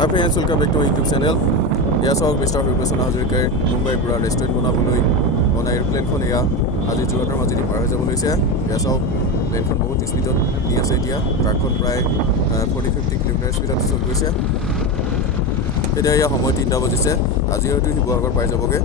Hi friends, welcome back to my YouTube channel. Yes, all Mr. Hazarika Mumbai pura restaurant bana airplane khon ya আজি Jorhatar মাজেদি পাৰ হৈ যাব লৈছে Yes, all plane khon বহুত স্পিডত নি আছে এতিয়া ট্ৰাক খন প্ৰায় 40-50 কিলোমিটাৰ স্পিডত চলি গৈছে এতিয়া ইয়া সময় 3টা বাজিছে আজি হয়তো শিৱসাগৰ পাই যাবগে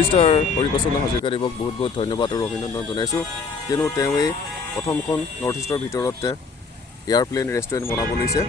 মিষ্টাৰ হৰিপ্ৰসন্ন হাজৰিকাদেৱক বহুত বহুত ধন্যবাদ আৰু অভিনন্দন জনাইছোঁ কিয়নো তেওঁ এই প্ৰথমখন নৰ্থ ইষ্টৰ ভিতৰতে এয়াৰপ্লেন ৰেষ্টুৰেণ্ট বনাব লৈছে